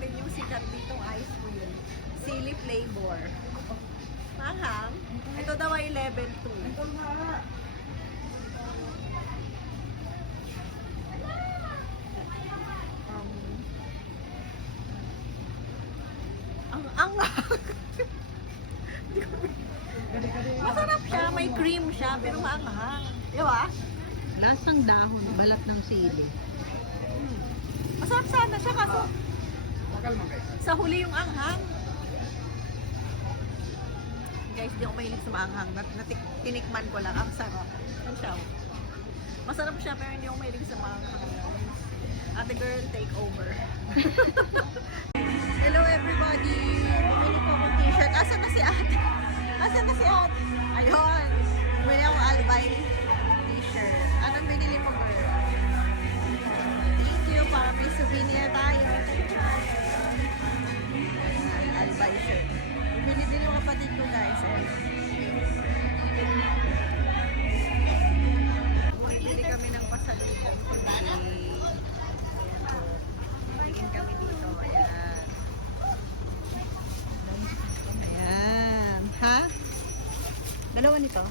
natin yung sikat ditong ice cream. Silly flavor. Mahang. Ito daw ay level 2. Ito nga. Ang masarap siya, may cream siya, pero maanghang. Di ba? Lasang dahon, balat ng sili. Masarap sana siya kaso Bakal mo guys. sa huli yung anghang. Guys, di ako mahilig sa maanghang. Tinikman ko lang. Ang sarap. Ang siya. Masarap siya pero hindi ako mahilig sa maanghang. Ate girl, take over. Hello everybody! Bumili ko akong t-shirt. Asan na si ate? Asan na si ate? Ayun! Bumili akong Albay t-shirt. Anong binili mo, girl? Thank you. Para may souvenir tayo. Ayan, Albay shirt. Bumili din yung kapatid ko, guys. Bumili kami ng pasalubong. Tingin kami dito. Ayan. Ayan. Ha? Dalawa nito?